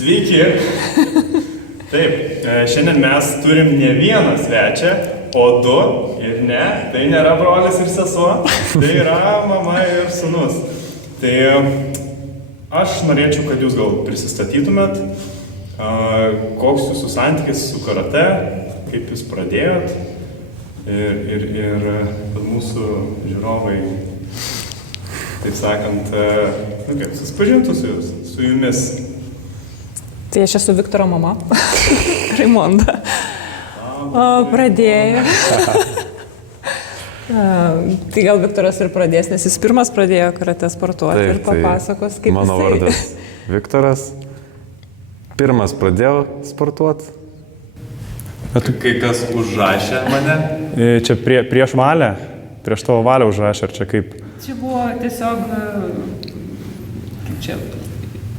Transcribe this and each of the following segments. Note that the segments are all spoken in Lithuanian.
Sveiki. Taip, šiandien mes turim ne vieną svečią, o du. Ir ne, tai nėra brolis ir sesuo, tai yra mama ir sūnus. Tai aš norėčiau, kad jūs gal prisistatytumėt, koks jūsų santykis su karate, kaip jūs pradėjot ir kad mūsų žiūrovai, taip sakant, kaip susipažintų su jumis. Tai aš esu Viktoro mama, Raimonda. Pradėjo. Tai gal Viktoras ir pradės, nes jis pirmas pradėjo karate sportuoti ir papasakos, kaip mano vardas Viktoras. Pirmas pradėjau sportuoti. Kai kas užrašė mane? Čia prieš Valę? Prieš tavo Valę užrašė, ar čia kaip? Čia buvo tiesiog, kaip čia,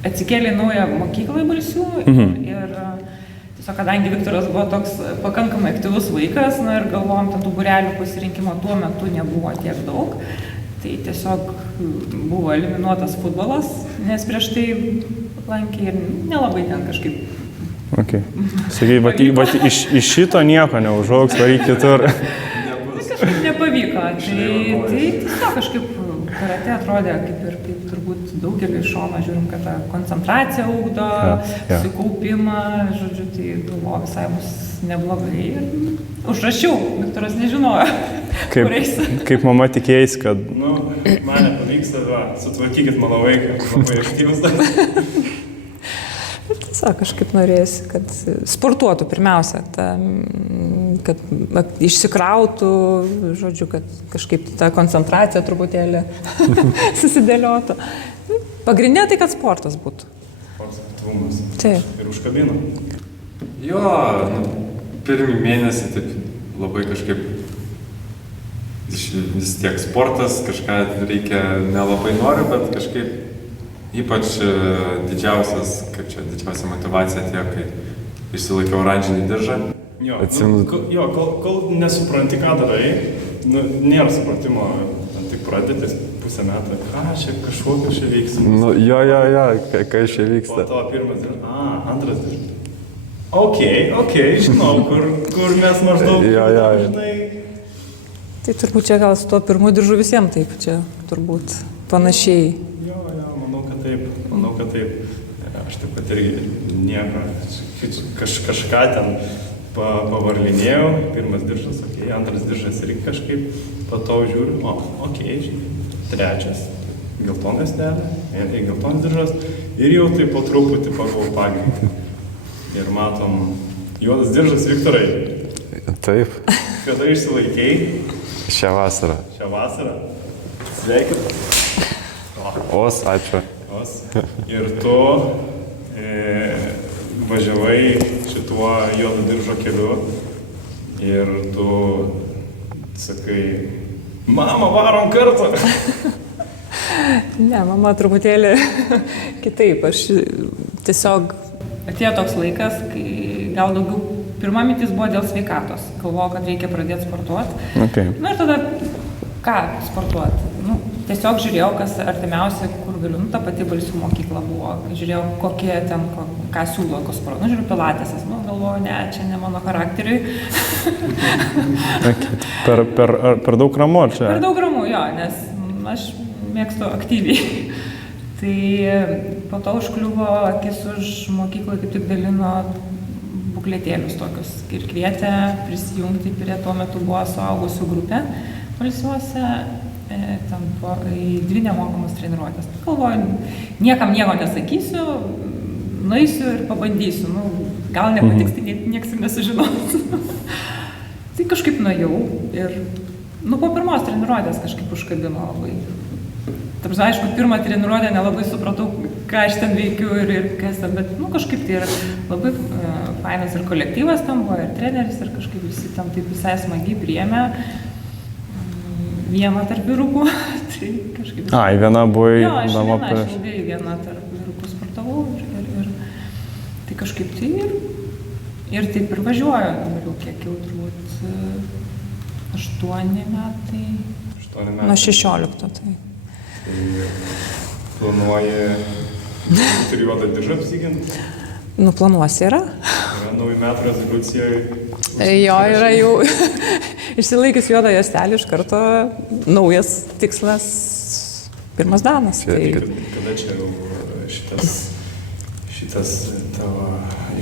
atsikėlė naują mokyklą į Balsių ir tiesiog, kadangi Viktoras buvo toks pakankamai aktyvus vaikas, na ir galvojom, kad tų būrelių pasirinkimo tuo metu nebuvo tiek daug, tai tiesiog buvo eliminuotas futbolas, nes prieš tai lankė ir nelabai ten kažkaip. Okay. Sakai, iš šito nieko neužaugs, varyk kitur. Kažkaip nepavyko, tai tiesiog kažkaip karate atrodė, kaip turbūt daugelį iš šono žiūrim, kad tą koncentraciją ugdo, sukaupimą, žodžiu, tai galvo visai bus neblogai ir užrašiau, Viktoras nežinojo, kur eis. Kaip mama tikėjais, kad, man nepavyksta, sutvarkykit mano vaiką, labai aktyvus dar. Tiesiog kažkaip norėjusi, kad sportuotų pirmiausia, kad išsikrautų, žodžiu, kad kažkaip ta koncentracija truputėlį susidėliotų. Pagrindinė tai, kad sportas būtų. Sportas aktyvumas. Taip. Ir užkabino. Jo, pirmį mėnesį taip labai kažkaip vis tiek sportas, kažką reikia nelabai noriu, bet kažkaip ypač didžiausia motyvacija tiek, kai išsilaikiau oranžinį diržą. Kol nesupranti, ką darai, nėra supratimo, tik pradėtis pusę metų, čia kažkokiu čia vyksta. Ką čia vyksta. Po to pirmas diržas, antras diržas. Ok, žinau, kur mes maždaug, žinai. Tai turbūt čia gal su tuo pirmu diržu visiems taip, čia turbūt panašiai. Manau, kad taip. Aš taip pat irgi nieko, kažką ten pavarlinėjau, pirmas diržas, antras diržas irgi kažkaip, po to žiūriu, trečias, geltonas diržas ir jau taip po truputį pagavau pagrindą. Ir matom, juodas diržas, Viktorai. Taip. Kada išsilaikei? Šią vasarą. Sveikinu. Ačiū. Ir tu važiavai šituo juodo diržo keliu ir tu sakai, mama, varom kartu. Ne, mama truputėlį kitaip. Aš tiesiog atėjo toks laikas, kai gal daugiau pirma mintis buvo dėl sveikatos. Galvojau, kad reikia pradėti sportuoti. Okay. Ir tada ką sportuoti? Tiesiog žiūrėjau, kas artimiausia, kur galiu, ta pati Balsių mokykla buvo, žiūrėjau, kokie ten, ką siūlo, ko sporto, žiūrėjau, pilatesas, galvoju, ne, čia ne mano charakteriui. Per daug ramu, ar čia? Per daug ramu, jo, nes aš mėgstu aktyviai. Tai po to užkliuvo akis už mokyklą, kaip tik dalino buklėtėlius tokius ir kvietė prisijungti prie tuo metu buvo suaugusių grupė Balsiuose. Ten į 2 nemokamas treniruotės. Galvoju, niekam nieko nesakysiu, nueisiu ir pabandysiu. Gal nepatiks, tai nieks ir nesužinos. Tai kažkaip nuėjau ir po pirmos treniruotės kažkaip užkabino labai. Tarsi, aišku, pirmą treniruotę nelabai supratau, ką aš ten veikiu ir kas ten, bet kažkaip tai yra labai fainas ir kolektyvas tam buvo, ir treneris, ir kažkaip visi tam taip visai smagiai priėmė. Vieną tarp vyrukų, tai kažkaip... Viena buvai... Aš ilgai vieną tarp vyrukų sportavau ir tai kažkaip tai ir taip ir važiuoju. Dabar jau kiek jau turbūt 8 metai. Nuo 16, tai. Planuoji juodą diržą apsiginti? Nu, planuose yra. Yra naujų metų rezoliucijoje. Jo, yra jau išsilaikęs juodą juostelį iš karto naujas tikslas pirmas danas. Kada čia jau šitas tavo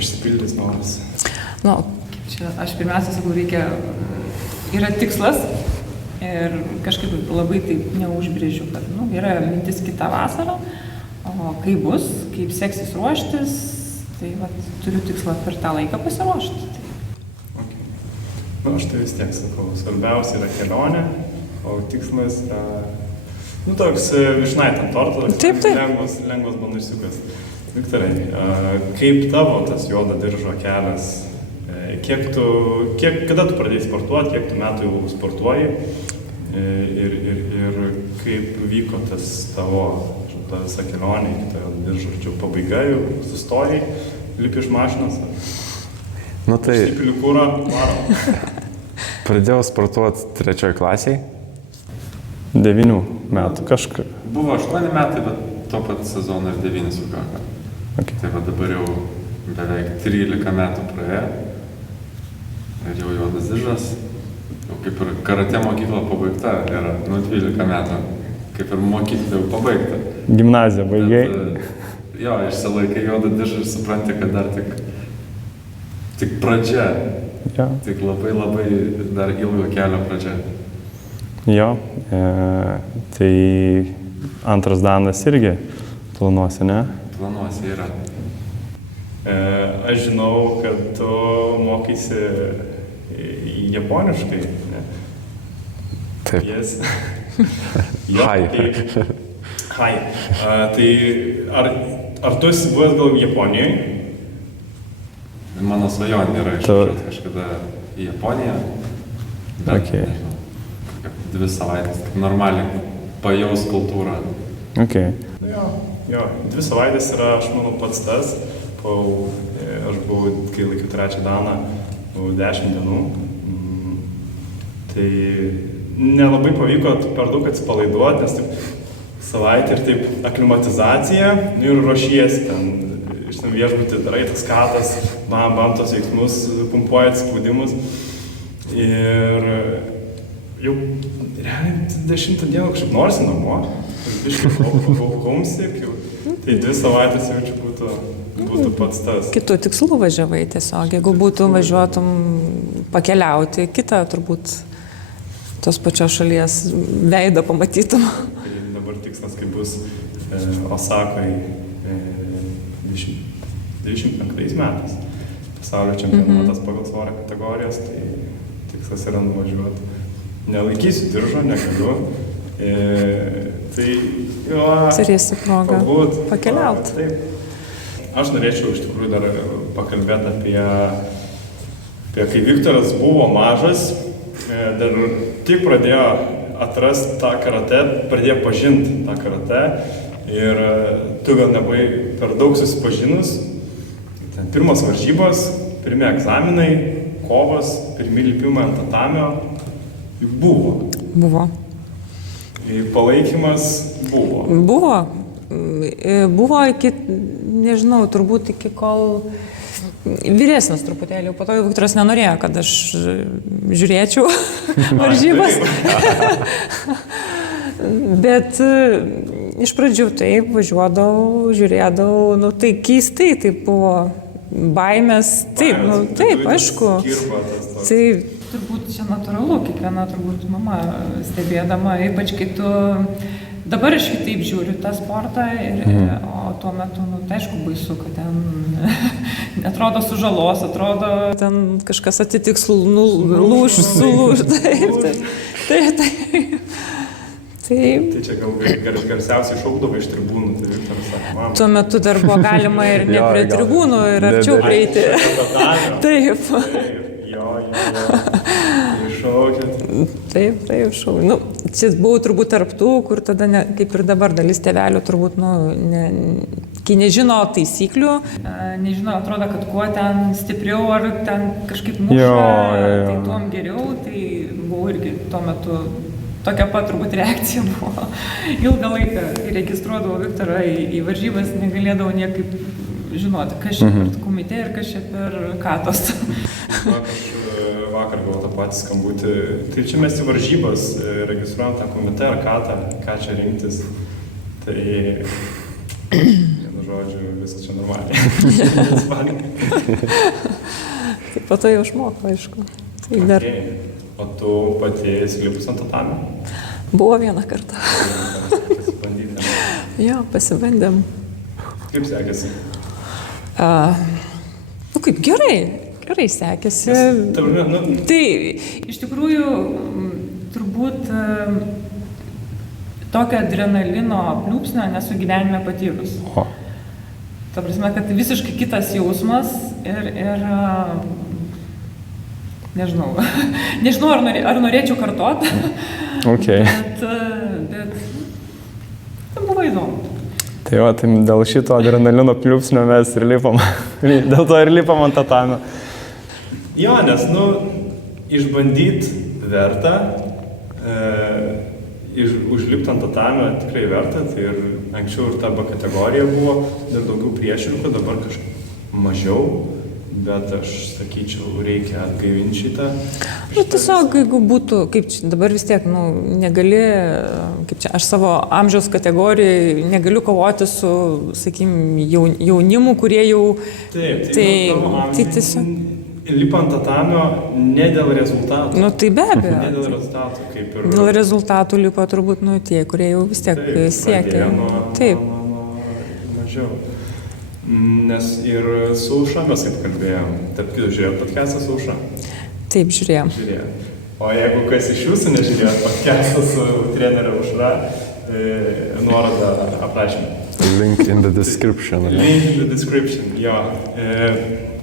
išsipildys noras? Nu, čia aš pirmiausia sakau, yra tikslas ir kažkaip labai taip neužbrėžiu, kad yra mintis kitą vasarą, o kaip bus, kaip seksis ruoštis, tai turiu tikslą per tą laiką pasiruošti. Aš tai vis tiek sakau, svarbiausia yra kelionė, o tikslas yra, toks vyšnaitė ant torto, lengvas bonusiukas. Viktorai, kaip tavo tas juodo diržo kelias, kada tu pradėjai sportuoti, kiek tu metų jau sportuoji ir kaip vyko tas tavo, ta visa kelionė iki to juodo diržo, čia pabaiga jau sustojai, lipi iš mašinos? Tai Stipilių kūrą, varo. Pradėjau sportuoti 3 klasiai. 9 metų kažką. Buvo 8 metai, bet tuo pat sezoną ir 9 sukako. Okay. Tai dabar jau beveik 13 metų praėjo. Ir jau juodas diržas. Jau kaip ir karatė mokykla pabaigta yra, 12 metų. Kaip ir mokykla jau pabaigta. Gimnaziją baigiai. Jo, išsilaikai juodą diržą ir supranti, kad dar tik pradžia. Ja. Tik labai dar ilgo kelio pradžia. Jo, tai antras danas irgi planuosi, ne? Planuosi yra. Aš žinau, kad tu mokysi japoniškai, ne? Taip. Yes. Hai. Hai. Tai ar tu esi buvęs gal Japonijoje? Mano svajonė yra išvažiuoti kažkada į Japoniją. Bet, nežinau, 2 savaitės, kaip normaliai pajaus kultūrą. Okay. Jo, 2 savaitės yra, aš manau, pats tas. Aš buvau, kai laikiau 3 daną, 10 dienų. Tai nelabai pavyko per daug atsipalaiduoti, nes taip savaitė ir taip aklimatizacija ir ruošiesi ten. Iš tam viešbutį darai tas katas, bam tos veiksmus, pumpuoja atspaudimus. Ir jau realiai 10 dieną kažkaip norisi namo. Kaumsiek jau. Tai 2 savaitės jau čia būtų pats tas. Kitų tikslų važiavai tiesiog. Jeigu važiuotum pakeliauti, kitą turbūt tos pačios šalies veidą pamatytum. Tai dabar tikslas, kai bus Osakai 25 metais pasaulio čempionatas pagal svorio kategorijas, tai tikslas yra nuvažiuoti. Nelaikysiu diržo, negaliu. Tai jo, turėsi progą pakeliauti. Taip. Aš norėčiau iš tikrųjų dar pakalbėti apie kai Viktoras buvo mažas, dar tik pradėjo atrasti tą karatė, pradėjo pažinti tą karatė ir tu gal nebuvai per daug susipažinus. Ten pirmas varžybos, pirmi egzaminai, kovas, pirmi lipimai ant tatamio, juk buvo. Buvo. Palaikymas buvo. Buvo iki, nežinau, turbūt iki kol vyresnis truputėlį, po to jau Viktoras nenorėjo, kad aš žiūrėčiau varžybas. Bet iš pradžių taip, važiuodavau, žiūrėdavau, tai keistai, tai buvo baimės, taip, aišku. Tai turbūt čia natūralu, kiekviena turbūt mama stebėdama, ypač kai tu dabar aš kitaip žiūriu tą sportą, o tuo metu, tai aišku, baisu, kad ten atrodo sužalos, atrodo ten kažkas atitiks, sulūž. Taip. Tai čia gal garsiausiai šaukdavo iš tribūnų, tai Viktoras sako, mama. Tuo metu dar buvo galima ir ne prie tribūnų, ir arčiau prieiti. Taip. Iššaukėt. Taip, šaukėt. Čia buvau turbūt tarptų, kur tada, kaip ir dabar, dalis tėvelių turbūt, kai nežino taisyklių. Nežinau, atrodo, kad kuo ten stipriau ar ten kažkaip muša, tai tuom geriau, tai buvau irgi tuo metu. Tokia pat turbūt reakcija buvo. Ilgą laiką registruodavau Viktorą į varžybas, negalėdavau niekaip žinoti, kas čia per kumite ir kas čia per katos. Aš vakar gavau tą patį skambutį. Tai čia mes į varžybas registruojam tą komitę ar katą, ką čia rinktis. Tai, vienu žodžiu, viskas čia normaliai. Tai po to jau išmoko, aišku. Tai dar O tu pati esi lipus ant tatamio? buvo vieną kartą. Pasibandyti. Jo, pasibandėm. Kaip sekėsi? Nu kaip, gerai sekėsi. Tai Iš tikrųjų, turbūt tokio adrenalino pliūpsnio nesu gyvenime patyrus. O. Ta prasme, kad visiškai kitas jausmas ir nežinau, ar norėčiau kartot, Okay. bet tai buvo įdomu. Tai jo, tai dėl šito adrenalino pliūpsnio mes ir lipam. Dėl to ir lipam ant tatamio. Jo, nes, išbandyt verta, užlipti ant tatamio tikrai verta, tai ir anksčiau ir ta B kategorija buvo, ir daugiau priešininkų, dabar kažkaip mažiau, bet aš sakyčiau, reikia atgaivinti šitą. nu, tiesiog, jeigu būtų, kaip čia, dabar vis tiek, negali, kaip čia, aš savo amžiaus kategorijai negaliu kovoti su, sakykime, jaunimu, kurie jau... Taip, tai tiesiog... Lipant tatamio ne dėl rezultatų. Nu, tai be abejo. Ne dėl rezultatų, kaip ir... Dėl rezultatų lipo turbūt, tie, kurie jau vis tiek siekia. Taip. Mažiau. Nes ir su Aušra mes kaip kalbėjom. Tarp kitų žiūrėjot podcastą su Aušra? Taip, žiūrėjom. O jeigu kas iš jūsų nežiūrėjot podcastą su trenerio Aušra, nuorodą aprašymą. Link in the description. Link in the description, jo.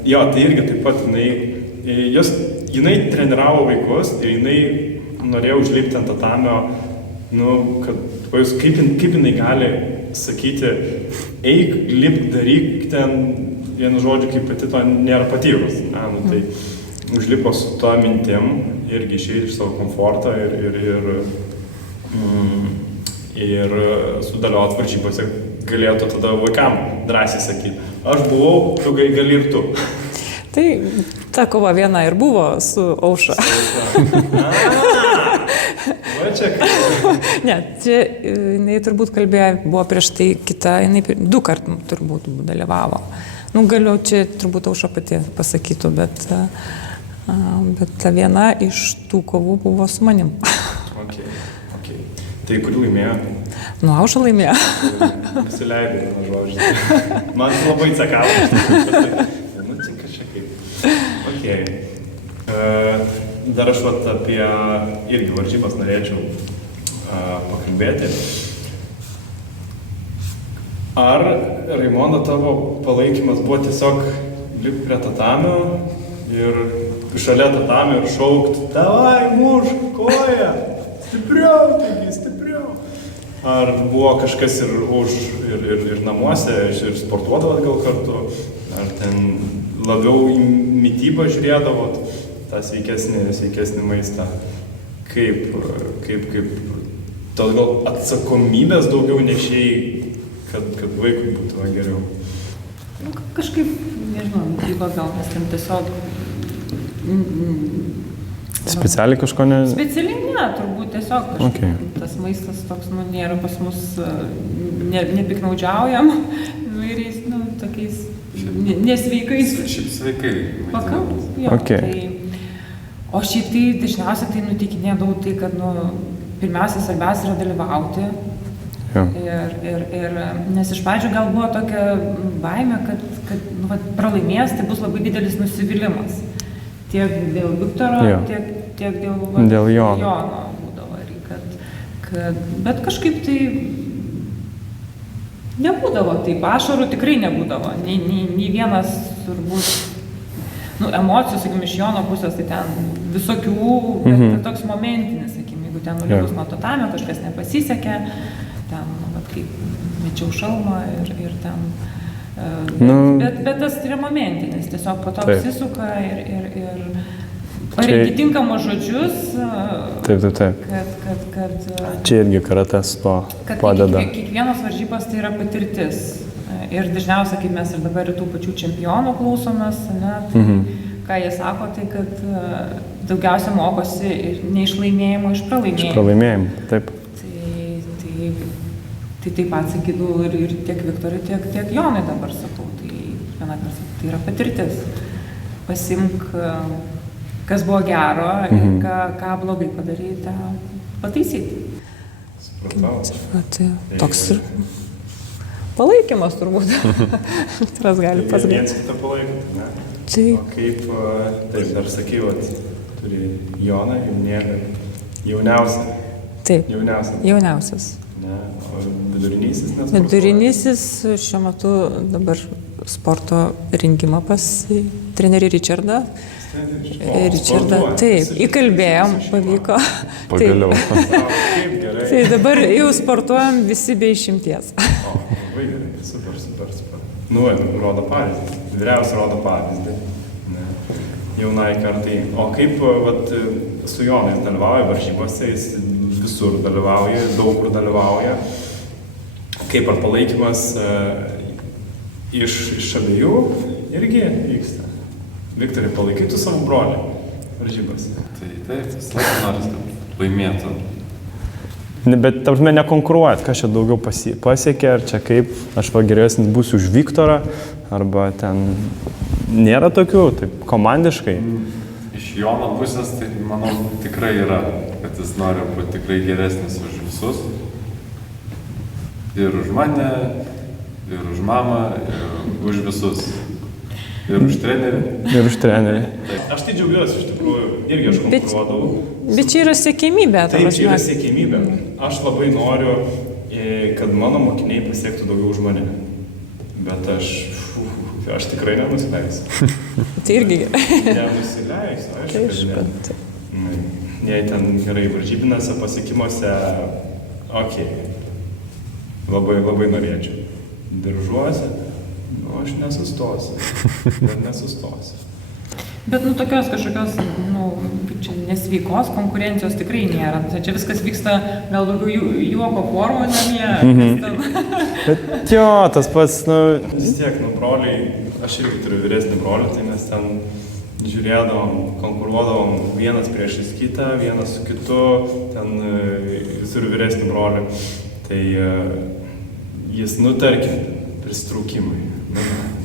Jo, tai irgi taip pat jinai treniravo vaikus ir jinai norėjo užlipti ant tatamio, kad kaip jinai gali sakyti, eik, lipk, daryk ten, vienu žodžiu, kaip pati to nėra patyrus. Tai užlipo su to mintim, irgi išėjti iš savo komforto ir sudalyvauti varžybose galėtų tada vaikam drąsiai sakyti. Aš buvau, tu gali ir tu. Tai ta kova viena ir buvo su Aušra. Va čia kaip. Ne, čia jinai turbūt kalbėjo, buvo prieš tai kita, jinai 2 kartų turbūt dalyvavo. Galiu čia turbūt Aušra pati pasakytų, bet ta viena iš tų kovų buvo su manim. Okay. Tai kurį laimėjo? Aušra laimėjo. Nusileidai, žodžiu. Man labai cekavo. Tai kažkaip kaip. Okay. Dar aš apie irgi varžybas norėčiau pakalbėti. Ar, Raimonda, tavo palaikymas buvo tiesiog lipti prie tatamio ir šalia tatamio ir šaukt, davai, mušk koją, stipriau, Ar buvo kažkas ir namuose, ir sportuodavot gal kartu, ar ten labiau į mitybą žiūrėdavot tą sveikesnį maistą? Kaip tos gal atsakomybės daugiau nešėjai, kad vaikui būtų geriau? Kažkaip, nežinau, mityba gal, nes ten tiesiog... Specialiai kažko ne... Specialiai ne, turbūt tiesiog kažkaip tas maistas toks, nėra pas mus, nepiknaudžiaujam, įvairiais, tokiais nesveikais. Šiaip sveikai. Pakankamai, jo. O šiaip tai dažniausiai tai nuteikinėdavau tai, kad, pirmiausia, svarbiausia yra dalyvauti. Ir nes iš pradžių gal buvo tokia baimė, kad pralaimės, tai bus labai didelis nusivylimas. Tiek dėl Viktoro, tiek dėl Jono būdavo. Bet kažkaip tai nebūdavo taip, ašarų tikrai nebūdavo. Nei vienas turbūt, emocijų, sakykime, iš Jono pusės, tai ten visokių, bet tai toks momentinis, sakykime, jeigu ten nulipus nuo tatamio, kažkas nepasisekė, ten, kaip mečiau šalmą ir ten... Bet tas yra momentinis, tiesiog po to apsisuka ir pareikia tinkamus žodžius, kad Čia irgi karatas to padeda. Kiekvienas varžybas tai yra patirtis Ir dažniausiai, kaip mes ir dabar tų pačių čempionų klausomės, ne, tai ką jie sako, tai kad daugiausia mokosi ir ne iš laimėjimo, iš pralaimėjimo. Iš pralaimėjimo, taip. Tai taip pat sakydavau ir tiek Viktorui, tiek Jonui dabar sakau. Tai vieną kartą tai yra patirtis. Pasimk, kas buvo gero ir ką blogai padaryti, pataisyti. Supratau. Toks ir palaikymas turbūt. Tras gali pasakyti. Viens kitą palaikyti, ne? Taip. O kaip, taip, dar sakiau, turi Joną, jauniausią. Taip, Jauniausią. jauniausias. Ne, o vidurinysis nesportuoja. Vidurinysis šiuo metu dabar sporto rinkimą pas trenerį Richardą. Richardą, taip, įkalbėjom, pavyko. Pagaliau. Kaip gerai. Tai dabar jau sportuojam visi be išimties. O, labai gerai, super. Nu, rodo pavyzdį, vyriausiai rodo pavyzdį. Ne, jaunai kartai. O kaip vat, su Jonais dalyvauja varžybose, jis visur dalyvauja, daug kur dalyvauja. Kaip ar palaikymas iš abiejų irgi vyksta. Viktorai, palaikytų savo brolį varžybose. Tai taip, vis laik noris, kad laimėtų. Bet, ta prasme, nekonkuruojat, kas čia daugiau pasiekė, ar čia kaip, aš va geresnis būsiu už Viktorą, arba ten nėra tokių, taip komandiškai. Iš Jono pusės, tai manau, tikrai yra, kad jis nori būti tikrai geresnis už visus. Ir už mane, ir už mamą, ir už visus. Ir už trenerį. Ir už trenerį. Aš tai džiaugiuosi, iš tikrųjų, irgi aš konkuruodavau. Bet čia yra siekimybė. Taip, čia yra siekimybė. Aš labai noriu, kad mano mokiniai pasiektų daugiau už mane. Bet aš tikrai nenusileisiu. Tai irgi gerai. Nenusileisiu, aišku, kad ne. Jei ten gerai varžybinėse pasiekimuose, labai norėčiau. Diržuosi, aš nesustosiu. Bet, tokios kažkokios, kaip čia, nesveikos konkurencijos tikrai nėra. Čia viskas vyksta gal daugiau juoko formų namie. Bet jo, tas pats, Vis tiek, broliai, aš irgi turiu vyresnį brolį, tai mes ten žiūrėdavom, konkuruodavom vienas priešais kitą, vienas su kitu, ten turiu vyresnį brolį. Tai jis, tarkim,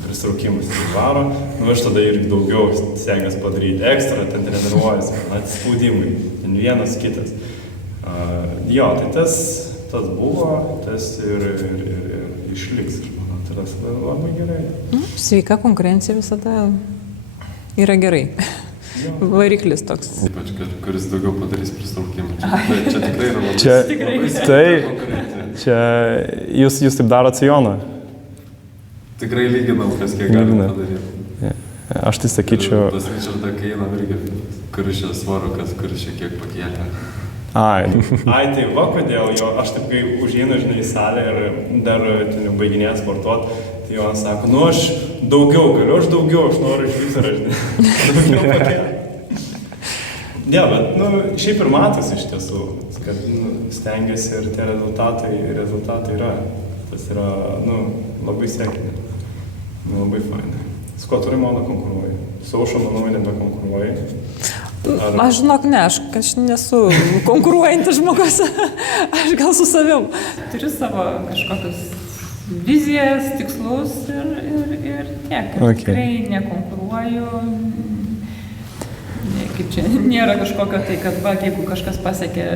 pristraukimas varo, aš tada irgi daugiau stengiuosi padaryti ekstra, ten treniruojasi, atspaudimai, ten vienas kitas. Jo, tai tas buvo, tas ir išliks, aš manau, tas labai gerai. Sveika konkurencija visada yra gerai. Variklis toks. Ypač, kuris daugiau padarys pristraukimą. Čia tikrai yra labai konkurencija. Čia jūs taip darot su Jonu? Tikrai lyginam, kas kiek gali padaryti. Aš tai sakyčiau... Tas Richardą, kai einam irgi, kuris čia svorio, kuris čia kiek pakėlė. Ai, tai va, kodėl jo, aš taip, kai užeinu, į salę ir dar baiginėjau sportuoti, tai jo sako, aš daugiau galiu, aš noriu iš viso, daugiau pakėlė. Ja, bet, šiaip ir matosi iš tiesų, kad stengiasi ir tie rezultatai yra. Tas yra, labai sėkmė. Labai fainai. Su kuo turi mano konkuruoji? Su Aušra, manau, nebekonkuruoji. Aš žinok, ne, aš nesu konkuruojantis žmogus. Aš gal su savim. Turiu savo kažkokius vizijas, tikslus ir tiek. Tikrai nekonkuruoju. Kaip čia, nėra kažkokio tai, kad jeigu kažkas pasiekė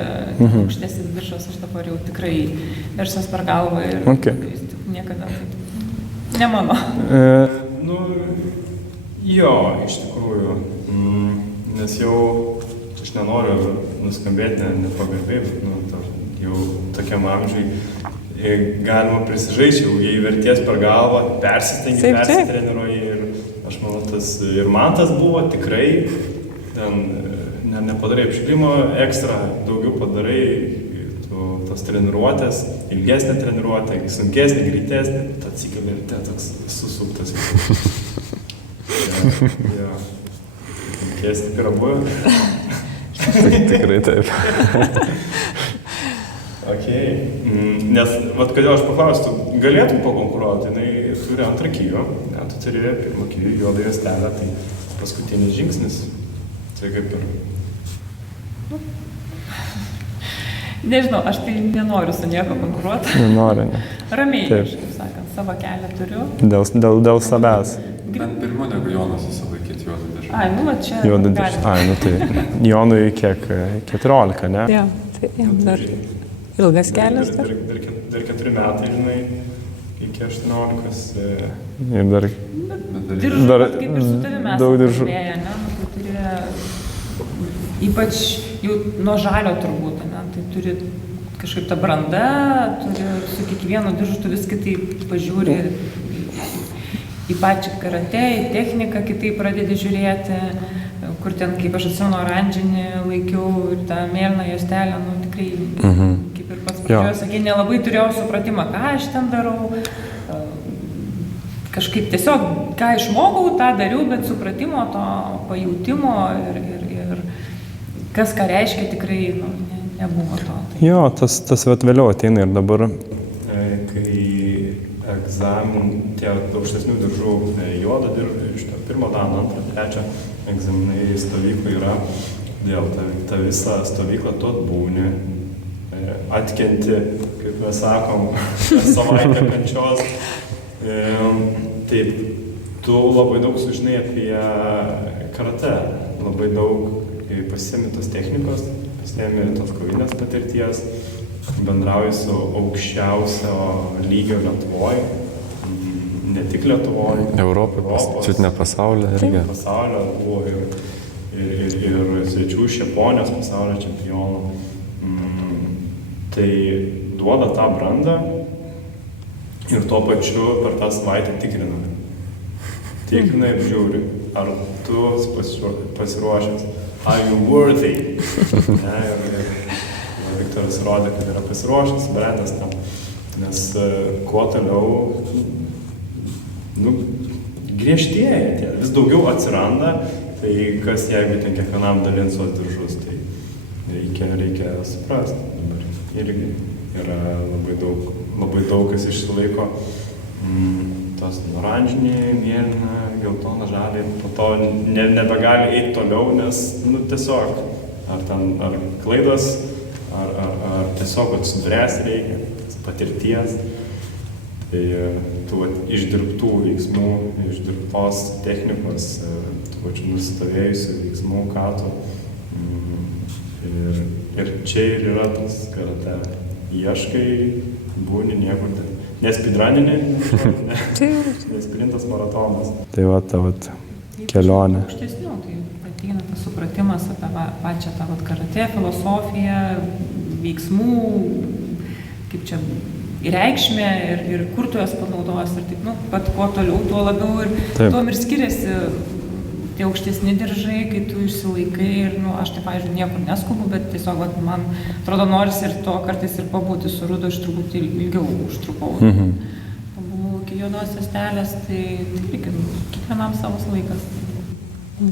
aukštesnis viršas, aš dabar jau tikrai versas per galvą ir niekada ne mano. Jo, iš tikrųjų, nes jau, aš nenoriu nuskambėti nepagarbiai, bet jau tokiam amžiui galima prisižaisti, jau jei verties per galvą, persitreniruoji ir aš manau, ir man tas buvo tikrai. Ten nepadarai apšilimo, ekstra daugiau padarai tos treniruotės, ilgesnė treniruotė, sunkesnė, greitesnė, atsikeli ir toks susuktas. Ilgesnė yra buvę. Tikrai taip. Okay. Nes, vat, kodėl aš paklausiu, tu galėtum pakonkuruoti, jinai turi antrą kyjų, tu turi pirmą kyjų, juodą juostelę, tai paskutinis žingsnis. Tai kaip ir... Nežinau, aš tai nenoriu su nieko konkuruoti. Nenoriu, ne. Ramiai, Taip. aš, kaip sakant, savo kelią turiu. Dėl savęs. Bent pirmu negu Jonas susilaikyti juodą dėžę. Ai, nu, va čia. Juoda galim. dėžė. Ai, nu tai. Jonui kiek? 14, ne? Jo, tai jam dar ilgas kelias. Dar 4 metai, žinai, iki 18. Ir dar Diržų, Dar- vat kaip ir su tavimi mes daug diržų. kalbėję, ne? Nu, tai turi, ypač jau nuo žalio turbūt, ne? Tai turi kažkaip ta branda, turi su kiekvienu diržu tu vis kitaip pažiūri į pačią karate, į techniką kitaip pradedi žiūrėti, kur ten, kaip aš atsimenu, oranžinį laikiau ir tą mėlyną juostelę, nu tikrai, kaip ir pats Jo. pradžioje sakė, nelabai turėjau supratimą, ką aš ten darau. Kažkaip tiesiog, ką išmokau, tą dariau, bet supratimo, to pajūtimo ir kas ką reiškia, tikrai nu, nebuvo to. Tai. Jo, tas vat vėliau ateina ir dabar. Kai egzamin, tie aukštesnių diržų, juodo diržų, iš to pirmo dano, antrą, trečią egzaminai stovyklų yra, dėl ta visa stovykla tu atbūni, atkenti, kaip mes sakom, savaitę kančios. Taip, tu labai daug sužinai apie karate, labai daug pasiemi tos technikos, pasiemi tos kovinės patirties, bendrauji su aukščiausio lygio Lietuvoje, ne tik Lietuvoje, Europoje, čiut ne pasaulyje irgi. pasaulio buvo ir svečių iš Japonijos pasaulio čempionų. Tai duoda tą brandą ir tuo pačiu per tą savaitę tikrina. Tikrina ir žiūri, ar tu pasiruošęs. Are you worthy? Ne, ir Viktoras rodė, kad yra pasiruošęs, brendas tam. Nes kuo toliau, griežtėja tie, vis daugiau atsiranda, tai kas jeigu ten kiekvienam dalins tuos diržus, tai reikia suprasti. Dabar irgi yra labai daug kas išsilaiko. Tas oranžinė, mėlyna, geltona, žalia, po to nebegali eiti toliau, nes tiesiog ar klaidos, ar tiesiog subręs reikia, patirties. Tai tų išdirbtų veiksmų, išdirbtos technikos, tų pačių nusistovėjusių veiksmų, ką tu. Ir čia ir yra tas karate. Ieškai, būni niekur ten. Nespidranini, nesprintas maratonas. Tai va, ta kelionė. Aukštesnių, tai ateina tas supratimas apie pačią tą karate, filosofiją, veiksmų, kaip čia reikšmė ir kur tu jas panaudos. Ir taip, pat kuo toliau, tuo labiau ir tuom ir skiriasi tie aukštesni diržai, kai tu išsilaikai ir, aš tai, pavyzdžiui, niekur neskubu, bet tiesiog, man atrodo, norisi ir to kartais ir pabūti su rudu, aš turbūt ilgiau užtrukau. Pabuvau iki juodos juostelės, tai reikia kiekvienam savas laikas.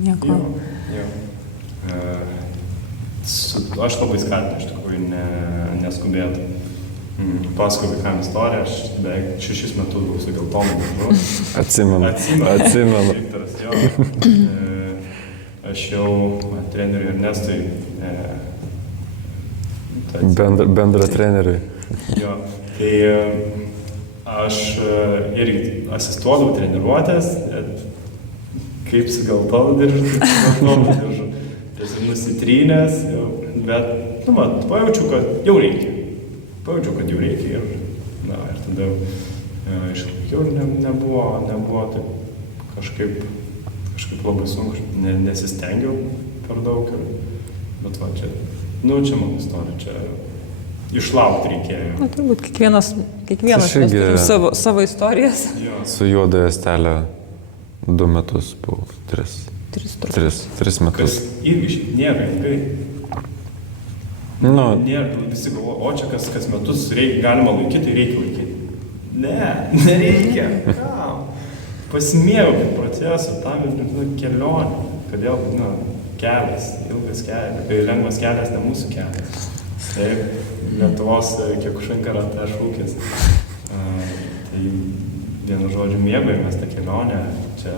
Nieko. Jo. Aš labai skatinu, iš tikrųjų, neskubėti. Paskui vaikam istoriją, aš beveik 6 metus buvau su geltonu diržu. Atsimenu. Viktoras, jo. Aš jau treneriui Ernestui. Bendra treneriui. Jo, tai aš irgi asistuodavau treniruotės, kaip su geltonu diržu, taip su geltonu diržu. Tiesiog nusitrynęs, bet, pajaučiu, kad jau reikia. Ir tada išlaikiau ir nebuvo taip kažkaip labai sunku, nesistengiau per daug, bet čia mano istorija, čia išlaukti reikėjo. Turbūt kiekvienas mes turim savo istorijas. Su juoda juostelė 2 metus buvau, 3 metus. Kas irgi nėra ilgai. Visi galvoja, o čia kas metus galima laikyti, tai reikia laikyti. Ne, nereikia. Kam? Pasimėgaukit procesą, tam ir kelionė. Kodėl, kelias, ilgas kelias, lengvas kelias, ne mūsų kelias. Taip, Lietuvos Kiokušin karate šūkis. Tai vienu žodžiu mėgaujamės tą kelionę. Čia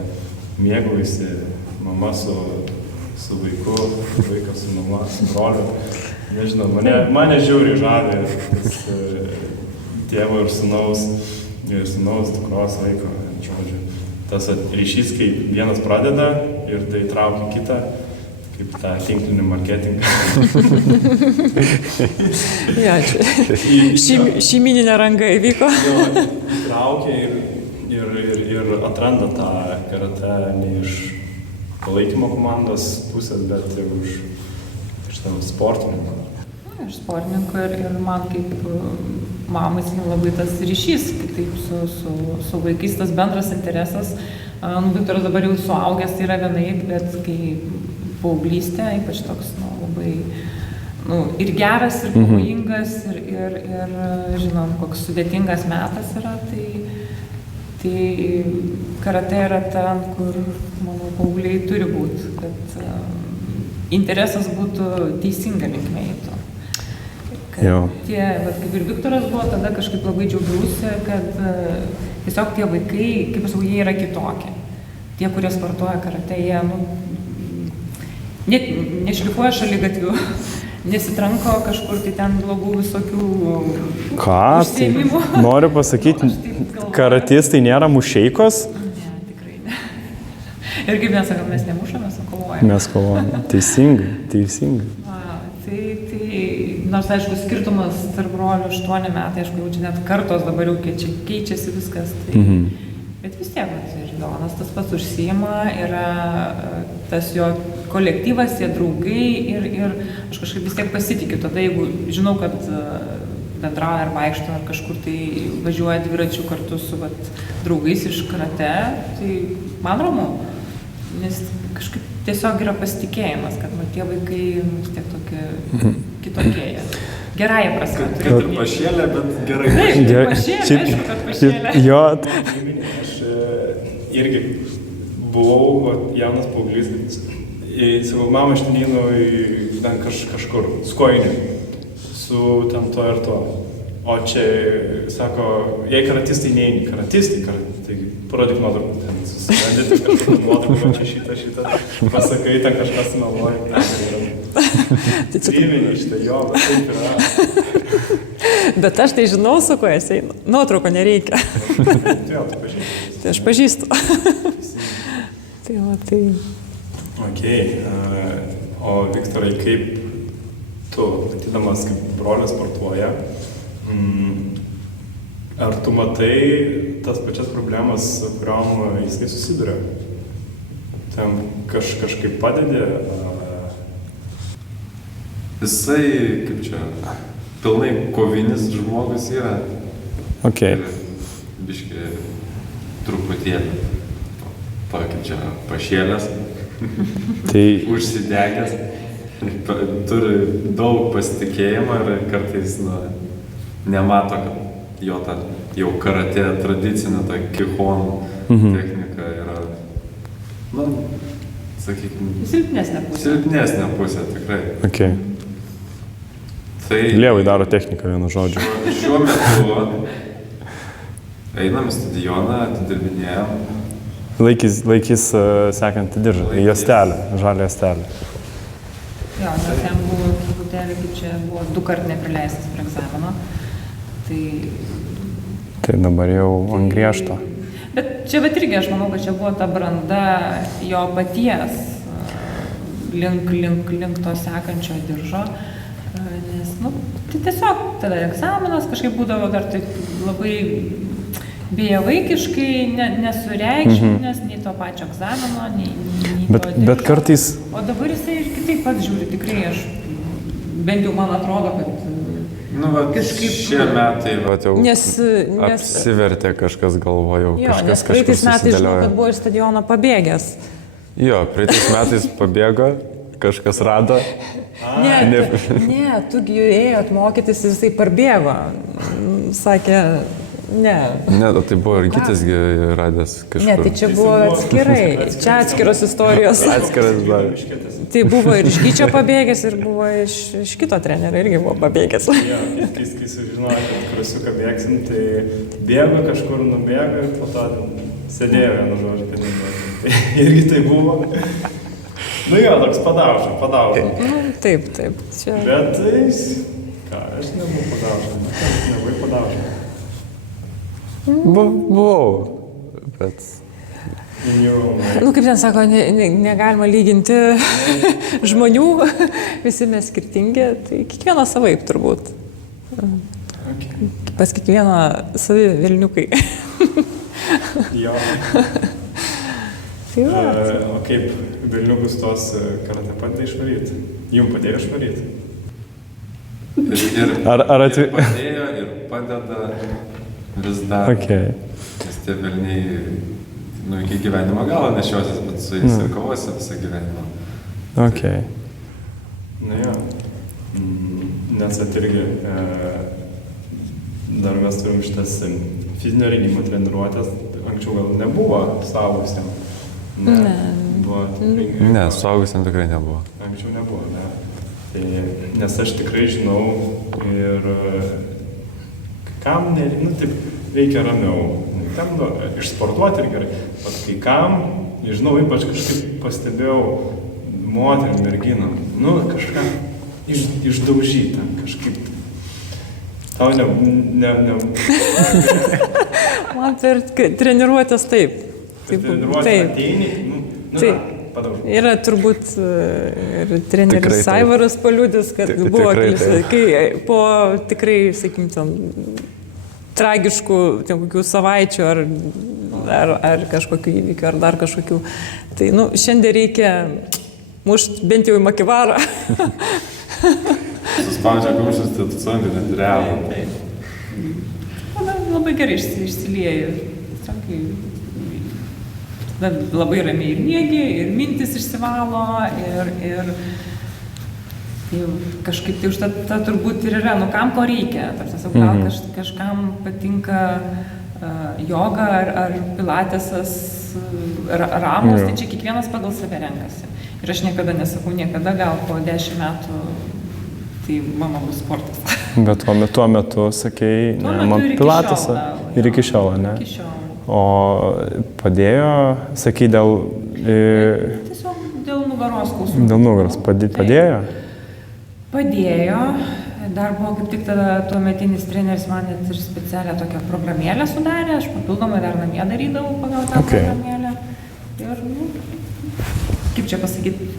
mėgaujasi mama su vaiku, vaikas su mama, su broliu. Nežinau, mane žiauriai žavi tas tėvo ir sūnaus dukros vaiko, žodžiu. Tas ryšys, kai vienas pradeda ir tai traukia kitą, kaip tą tinklinį marketingą. Ja, šeimininė ranga įvyko. Traukia ir atranda tą karatę ne iš palaikymo komandos pusės, bet ir iš tam sportininkų. Iš sportininkų ir man kaip mamai labai tas ryšys, kaip su vaikais, tas bendras interesas. Viktoras dabar jau suaugęs, tai yra vienaip, bet kai paauglystė, ypač toks labai ir geras, ir pavojingas, ir žinom, koks sudėtingas metas yra, tai karate yra ten, kur, manau, paaugliai turi būti, kad interesas būtų teisinga linkme eitų. Kaip ir Viktoras buvo, tada kažkaip labai džiaugiausi, kad tiesiog tie vaikai, kaip aš sakau, jie yra kitokie. Tie, kurie sportuoja karate, jie nešlifuoja šaligatvių, nesitranko kažkur tai ten blogų visokių užsiėmimų. Noriu pasakyti, karatistai nėra mušeikos? Ne, tikrai ne. Ir kaip mes sakom, mes nemušame, mes kovojame. Mes kovojame. Teisingai. Tai, nors aišku, skirtumas tarp brolių 8 metai, aišku, jau čia net kartos dabar jau keičiasi viskas. Bet vis tiek, ir Donas tas pats užsiima, yra tas jo kolektyvas, tie draugai ir aš kažkaip vis tiek pasitikiu. Tada, jeigu žinau, kad bendrauja ar vaikšto ar kažkur tai važiuoja dviračių kartu su draugais iš karate, tai man ramu, nes kažkaip tiesiog yra pasitikėjimas, kad tie vaikai vis tiek tokie kitokie. Gerąją prasme. Kad ir pašėlė, bet gerai. Taip, pašėlė, aišku, kad pašėlė. Jo. Aš irgi buvau jaunas paauglys, savo mamą aš ten einu kažkur, skojinį, su ten to ir to. O čia, sako, jei karatistai neini, karatistai, tai parodyk nuotrauką, ten susirandyti kažkokią nuotrauką, čia šitą, pasakai, ten kažkas meluoja, primeni šitą, jo, bet taip yra. Bet aš tai žinau, su kuo esi einu. Nuotrauko nereikia. Tu pažįsti. Tai aš pažįstu. Tai. Okei, o Viktorai, kaip tu, matydamas, kaip brolis sportuoja, ar tu matai tas pačias problemas, su kuriuom jisai susiduria? Ten kažkaip padedi? Jisai, kaip čia, pilnai kovinis žmogus yra. Okay. Biški truputėlį, kaip čia, pašėlęs, užsidegęs, turi daug pasitikėjimo ir kartais nemato, kad jo ta jau karate tradicinė ta kihon technika yra, sakykime, silpnesnė pusė, tikrai. Okay. Tai Lievai daro techniką, vienu žodžiu. Šiuo metu einam į stadioną, atidirbinėjom. Laikys sekantį diržą, juostelę, žalią juostelę. Jo, nes jam buvo truputėlį, kaip čia buvo 2 kart neprileistas prie egzamino. Tai dabar jau ant griežto. Bet čia irgi aš manau, kad čia buvo ta branda jo paties link to sekančio diržo. Nes, tai tiesiog tada egzaminas kažkaip būdavo dar taip labai bejavaikiškai, nesureikšminęs nei to pačio egzamino, nei to diržo. Bet kartais... O dabar jisai ir kitaip pat žiūri, tikrai aš, bent jau man atrodo, kad kažkaip... Šie metai apsivertė kažkas galvojau, kažkas praeitais metais žinau, kad buvo iš stadiono pabėgęs. Jo, praeitais metais pabėgo, kažkas rado. Ne, tugi ėjot mokytis ir jisai parbėgo. Sakė, Ne. Ne, o tai buvo ir Gytis radęs kažkur. Ne, tai čia buvo atskirai. Čia atskiros istorijos. Atskiras dar. Tai buvo ir iš Gyčio pabėgęs, ir buvo iš kito trenerio irgi buvo pabėgęs. Jo, kai sužinojo, kad krosiuką bėgsim, tai bėgo kažkur, nubėgo ir po to sėdėjo vienu žodžiu, kad nebėgsim. Tai irgi tai buvo. Nu jo, toks padauža. Taip. Čia... Bet tai, ką, aš nebuvau padauža. Nebuvai padauža. Buvau, bet... Nu, kaip ten sako, negalima lyginti žmonių, visi mes skirtingi, tai kiekvienas savaip turbūt. Okay. Pas kiekvieną savi velniukai. Jo. Tai va. O kaip velniukus tos karate padeda išvaryti? Jums padėjo išvaryti? Ir padėjo, ir padeda vis dar. Okay. Nes tie velniai, iki gyvenimo galo nešiosis, bet su jais ir kovosi visą gyvenimą. Okay. Na jo. Nes irgi dar mes turim šitas fizinio rengimo treniruotės, anksčiau gal nebuvo suaugusiam. Ne, suaugusiam tikrai nebuvo. Anksčiau nebuvo, ne. Tai, nes aš tikrai žinau ir kam taip reikia ramiau. Tam išsportuoti ir gerai. Pat kai kam, žinau, ypač kažkaip pastebėjau moterim, merginom, kažką išdaužytą, kažkaip. Tau Man per treniruotės taip. Treniruotės ateini, padaužau. Yra turbūt ir treneris Aivaras paliudys, kad buvo kai po tikrai, sakykim, ten tragiškų kokių savaičių ar kažkokių įvykių, ar dar kažkokių. Tai, šiandien reikia mušti bent jau į makivarą. Suspaudžia kumščius, tai tu sunkiai net realų. Labai gerai išsilieja. Labai ramiai ir miegi, ir mintis išsivalo, ir kažkaip tai užtat turbūt ir yra, kam ko reikia. Gal kažkam patinka joga ar pilatesas ramus, tai čia kiekvienas pagal save renkasi. Ir aš niekada nesakau, gal po 10 metų tai mama bus sportas. Bet tuo metu sakei, man pilatesą ir iki šiol, ne? Iki šiol. O padėjo, sakai, dėl... Tiesiog dėl nugaros skausmų. Dėl nugaros padėjo? Padėjo. Dar buvo kaip tik tada tuometinis treneris man net ir specialią tokią programėlę sudarė. Aš papildomai dar namie darydavau pagal tą programėlę. Ir, kaip čia pasakyti,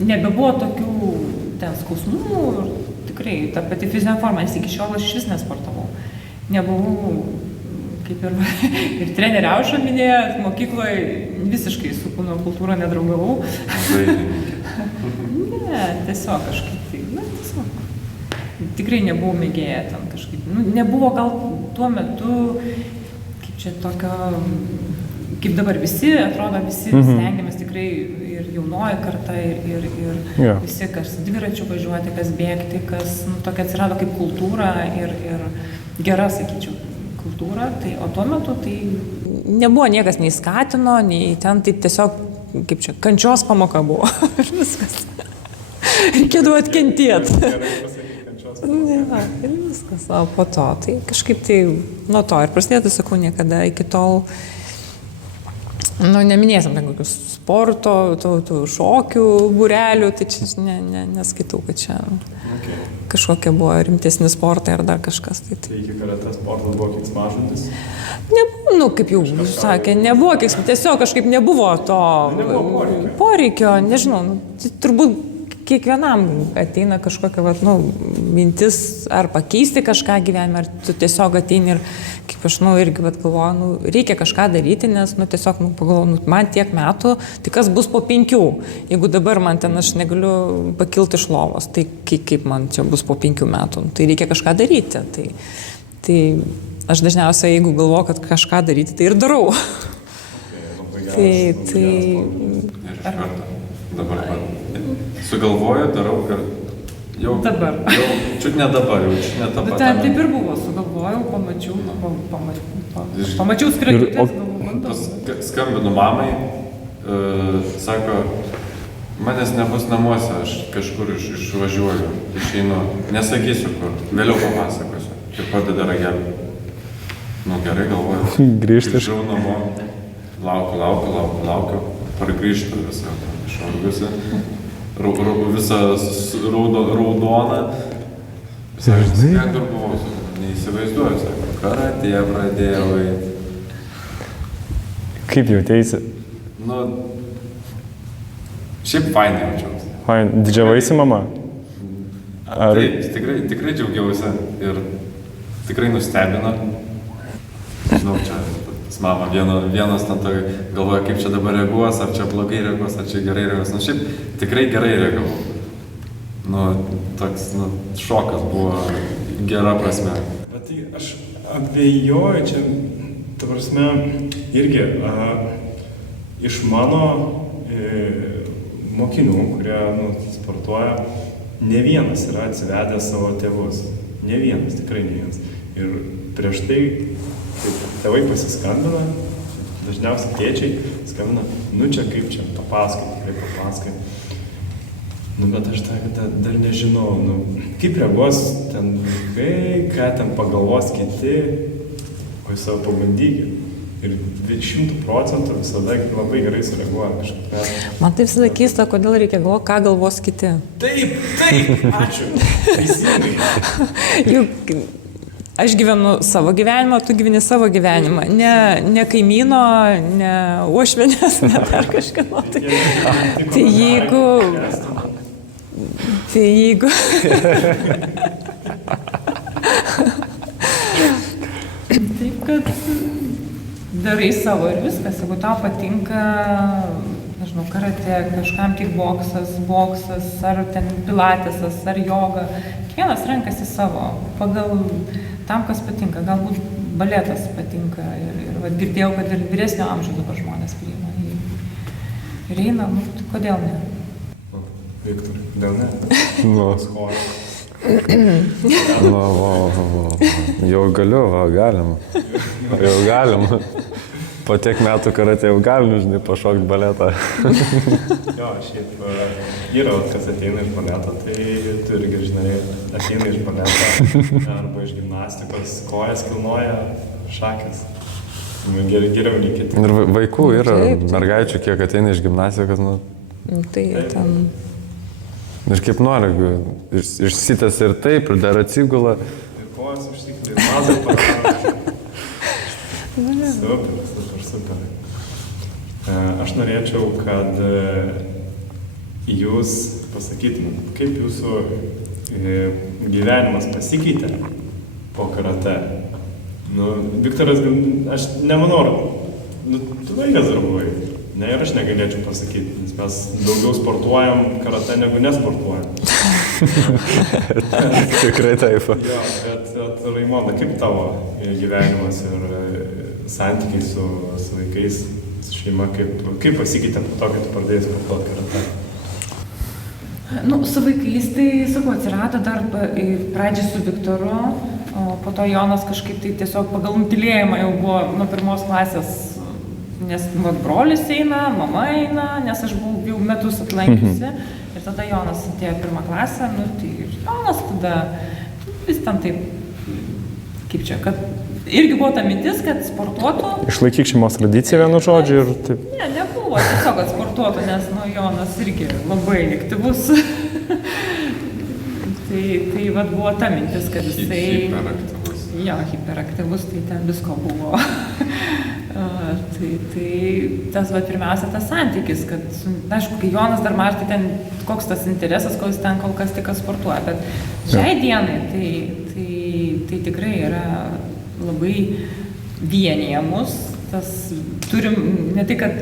nebebuvo tokių ten skausmų ir tikrai ta pati fizinė forma, nes iki šiol aš iš vis nesportavau. Nebuvau, kaip ir trenerė Aušra minėjo, mokykloje visiškai su kūno kultūra nedraugavau. Ne, tiesiog kažkaip tai, tiesiog. Tikrai nebuvau mėgėję ten kažkaip. Nebuvo gal tuo metu, kaip čia tokio, kaip dabar visi, atrodo visi stengiamės tikrai ir jaunoji karta, ir visi, kas dviračių važiuoti, kas bėgti, kas tokia atsirado kaip kultūra ir gera, sakyčiau, kultūra. Tai, o tuo metu tai... Nebuvo niekas nei skatino, nei ten taip tiesiog, kaip čia, kančios pamoka buvo. Ir viskas. Reikėdavo atkentėti. Ne, ir viskas. O po to, tai kažkaip tai nuo to ir prasidėjo, tai sakau, niekada iki tol, neminėsim ten kokius sporto, šokių, būrelių, tai čia neskaitau, kad čia kažkokie buvo rimtesni sportai ar dar kažkas. Tai iki karate sportas buvo keiksmažodis? Nebuvo, kaip jau sakė, nebuvo keiksmažodis, tiesiog kažkaip nebuvo to poreikio, nežinau, tai turbūt kiekvienam ateina kažkokia mintis ar pakeisti kažką gyvenime, ar tu tiesiog ateini ir, kaip aš irgi galvoju, reikia kažką daryti, nes tiesiog pagalvoju, man tiek metų, tai kas bus po 5, jeigu dabar man ten aš negaliu pakilti iš lovos, tai kaip man čia bus po 5 metų, tai reikia kažką daryti. Tai aš dažniausiai, jeigu galvoju, kad kažką daryti, tai ir darau. Dabar sugalvoju, darau ir Jau dabar. Jau čiut ne dabar, jau čiut ne tą Bet patį. taip ir buvo, sugalvojau, pamačiau skraidutės, Skambinu mamai, sako, manęs nebus namuose, aš kažkur išvažiuoju, išeinu, nesakysiu kur, vėliau papasakosiu. Ir padeda ragelį. Nu gerai, galvoju. Grįžti. Grįžau namo, laukiu, pargrįžtu visą išvargusi. Visą raudoną. Žinai, ką kur buvau, neįsivaizduoju, sako, karatė pradėjau eiti. Kaip jautėsi? Nu, šiaip fainai jaučiausi. Fain, didžiavaisi mama? Ar... Taip, tikrai džiaugiausi ir tikrai nustebino. Žinau, čia mama vienas ten galvoja, kaip čia dabar reaguos, ar čia blogai reaguos, ar čia gerai reaguos. Nu, šiaip tikrai gerai reagavau. Nu, toks, šokas buvo gera prasme. Bet tai aš abejoju, čia, ta prasme, irgi iš mano mokinių, kurie sportuoja, ne vienas yra atsivedęs savo tėvus. Ne vienas, tikrai ne vienas. Ir prieš tai, kaip tėvai pasiskambina, dažniausiai tėčiai skambina, nu čia kaip čia, papaskai. Nu, bet aš dar nežinau, kaip reaguos ten vaikai, ką ten pagalvos kiti, o jūs savo pabandykit. Ir 100% visada labai gerai sureaguoja kažkaip. Man tai visada keista, kodėl reikia galvoti, ką galvos kiti. Taip, ačiū. Teisingai. Juk aš gyvenu savo gyvenimą, tu gyveni savo gyvenimą. Ne kaimyno, ne uošvenės, ne dar kažkano. Tai jeigu... Taip, kad darai savo ir viskas. Jeigu tau patinka, nežinau, karate, kažkam tik boksas, ar ten pilatesas, ar joga, kiekvienas renkasi savo, pagal tam, kas patinka. Galbūt baletas patinka ir girdėjau, kad ir vyresnio amžiaus dabar žmonės priima. Ir eina, kodėl ne? Viktor, kodėl ne? Jau galiu, galima. Jau galima. Po tiek metų karate jau galim, žinai, pašokti baletą. Jo, šiaip yra, kas ateina iš baleto, tai tu irgi, žinai, ateina iš baleto arba iš gimnastikos, kojas kilnoja, šakės. Geriau nei kiti. Ir vaikų yra, mergaičių, kiek ateina iš gimnastikos, Tai ten... Ir kaip nori, išsitęs ir taip, ir dar atsigula. Ir kojas užsikli, ir mazai padarė. Super. Aš norėčiau, kad jūs pasakytumėt, kaip jūsų gyvenimas pasikeitė po karate. Viktoras, aš nemanau, tu vaikas dar buvai. Ne, ir aš negalėčiau pasakyti, nes mes daugiau sportuojam karate negu nesportuojam. Tikrai taip. Jo, bet Raimonda, kaip tavo gyvenimas ir santykiai su vaikais, su šeima, kaip pasikeitė po to, kai tu pradėjai sportuoti karate? Su vaikais tai, sakau, atsirado dar pradžiai su Viktoru, o po to Jonas kažkaip tai tiesiog pagal nutylėjimą jau buvo nuo 1 klasės. Nes brolis eina, mama eina, nes aš buvau jau metus atlankiusi. Ir tada Jonas atėjo 1 klasę, tai ir Jonas tada vis ten taip, kaip čia, kad irgi buvo ta mintis, kad sportuotų. Išlaikyk šeimos tradiciją vienu žodžiu ir taip. Ne, nebuvo tiesiog, kad sportuotų, nes Jonas irgi labai aktyvus. tai vat buvo ta mintis, kad jisai... Hiperaktyvus. Jo, hiperaktyvus, tai ten visko buvo. Tai tas, pirmiausia, tas santykis, kad, aišku, kai Jonas dar mažai, tai ten koks tas interesas, kol jis ten kol kas tik sportuoja, bet šiai dienai tai tikrai yra labai vienija mus, turim ne tik, kad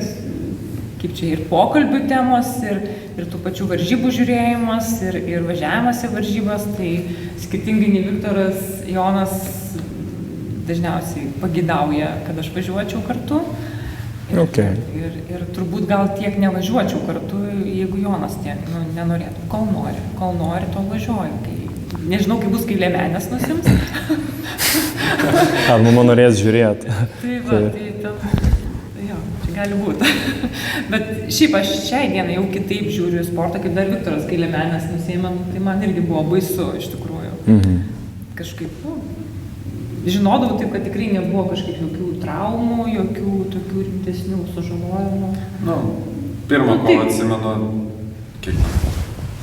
kaip čia ir pokalbių temos, ir tų pačių varžybų žiūrėjimas, ir važiavimas į varžybas, tai skirtingai nei Viktoras, Jonas dažniausiai pagidauja, kad aš važiuočiau kartu. Okay. Ir turbūt gal tiek nevažiuočiau kartu, jeigu Jonas tiek nenorėtų. Kol nori, tol važiuoju. Nežinau, kaip bus, kai liemenės nusims. Ar mama norės žiūrėti? Tai jo, čia gali būti. Bet šiaip aš šiai dienai jau kitaip žiūriu į sportą, kaip dar Viktoras, kai liemenės nusėmė, tai man irgi buvo baisu iš tikrųjų. Kažkaip, žinodavau taip, kad tikrai nebuvo kažkaip jokių traumų, jokių tokių rimtesnių sužalojimų. Pirmą kovą atsimenu, kiek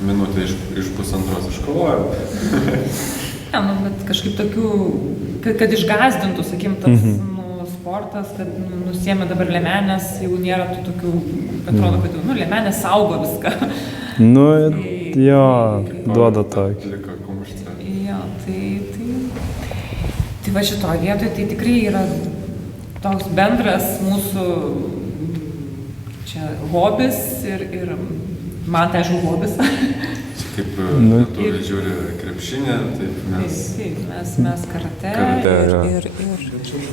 minutę iš pusantros iškovojau. Bet kažkaip tokių, kad išgazdintų, sakykim, tas sportas, kad nusėmė dabar liemenės, jau nėra tų tokių, atrodo, kad liemenės saugo viską. Jo, duoda tokį. Liko kumuštė. Jo, tai va šitoje vietoje tai tikrai yra toks bendras mūsų čia hobis ir man tai aišku hobis. Kaip lietuviai žiūri krepšinį, taip mes karate.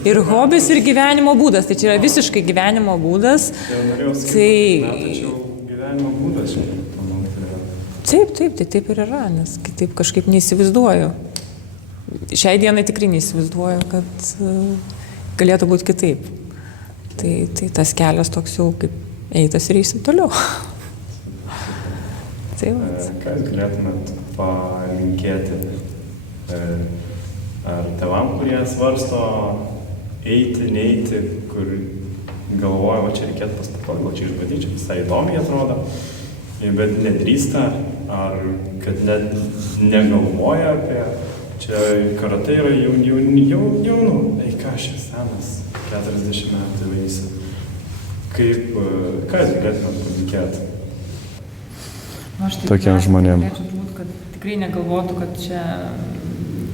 Ir hobis, ir gyvenimo būdas. Tai čia yra visiškai gyvenimo būdas. Tačiau gyvenimo būdas čia. Taip ir yra, nes kitaip kažkaip neįsivaizduoju. Šiai dienai tikrai neįsivaizduoju, kad galėtų būti kitaip. Tai tas kelias toks jau kaip eitas ir eisim toliau. Ką jūs galėtumėt palinkėti ar tėvam, kurie svarsto eiti, neiti, kur galvoja, va čia reikėtų pasportuoti, va čia išbandyti, čia visai įdomiai atrodo, bet nedrįsta, ar kad net negalvoja apie, čia karate yra jaunų, ką aš senas, 40 metų vaisiu. Ką jūs galėtumėt palinkėti? Tokiems žmonėms. Aš turbūt, kad tikrai negalvotų, kad čia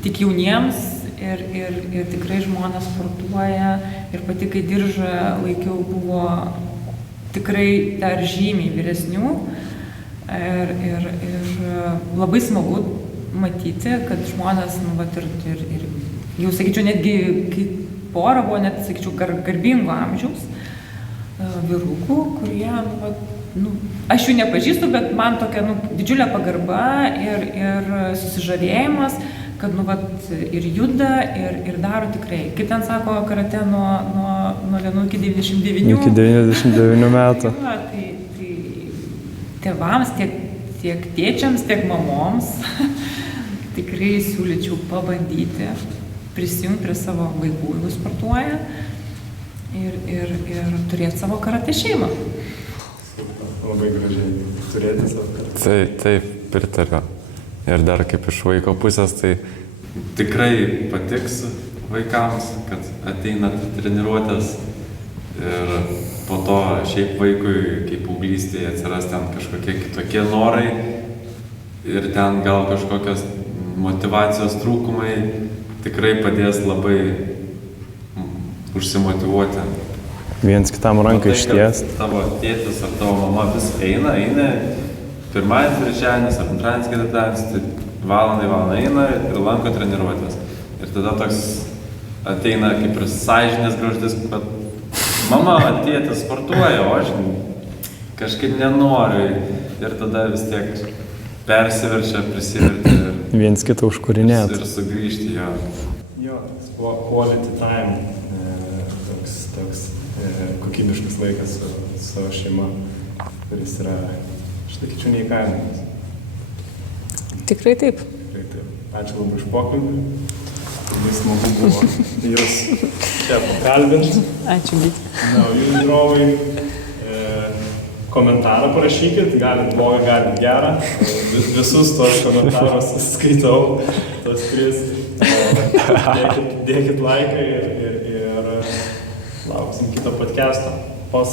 tik jauniems ir tikrai žmonės sportuoja ir pati, kai diržą laikiau, buvo tikrai dar žymiai vyresnių ir labai smagu matyti, kad žmonės, ir jau sakyčiau, netgi kai pora buvo, net sakyčiau, garbingo amžiaus vyrukų, kurie, aš jų nepažįstu, bet man tokia didžiulė pagarba ir susižavėjimas, kad ir juda, ir daro tikrai. Kaip ten sako, karate nuo 1 iki 99. Iki 99 metų. Tai tėvams, tiek tėčiams, tiek mamoms tikrai siūlyčiau pabandyti prisijungti prie savo vaikų, jeigu sportuoja, ir turėti savo karate šeimą. Labai gražiai turėti savo kartą. Taip, pritariu. Ir dar kaip iš vaiko pusės, tai tikrai patiks vaikams, kad ateina treniruotės ir po to šiaip vaikui, kaip paauglystėje atsiras ten kažkokie kitokie norai ir ten gal kažkokios motyvacijos trūkumai tikrai padės labai užsimotyvuoti. Viens kitam ranką ištiesti. Tavo tėtis ar tavo mama vis eina, pirmadienis, trečiadienis ar antradienis, ketvirtadienis, tai valandai eina ir lanko treniruotės. Ir tada toks ateina kaip ir sąžinės graužtis, kad mama, tėtis sportuoja, o aš kažkaip nenoriu. Ir tada vis tiek persiverčia, prisiverti. Viens kitą užkūrinėti. Ir sugrįžti jo. Jo, quality time, toks kokybiškas laikas su šeima, kuris yra, aš sakyčiau, neįkainojamas. Tikrai taip. Ačiū labai už pokalbį. Labai smagu buvo jūs čia pakalbinti. Ačiū, Gyti. Jūs žiūrovai, komentarą parašykit, galit blogą, galit gerą. Visus tos komentarus skaitau, tos 3. Dėkit laiką ir lauksim kito podcast'o. Os.